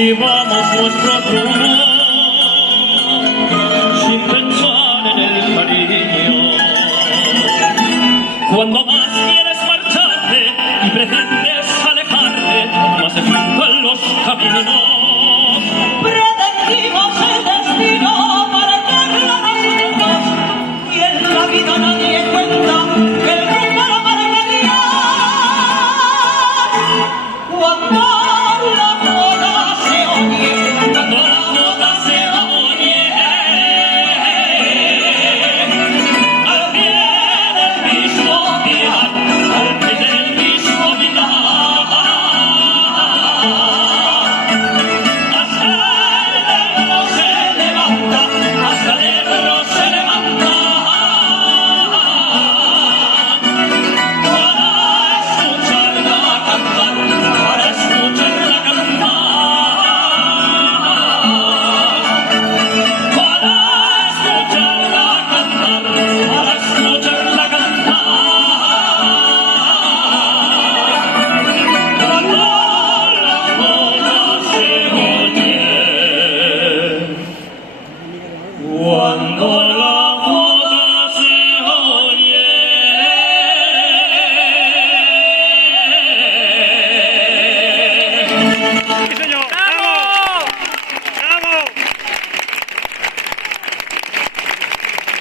Esquivamos nuestro rumbo sin pensar en el cariño. Cuando más quieres marcharte y pretendes alejarte, más se juntan los caminos. Pretendimos el destino para echarla a juntos y en la vida nadie cuenta que el rumbo lo marcaría. Cuando cuando la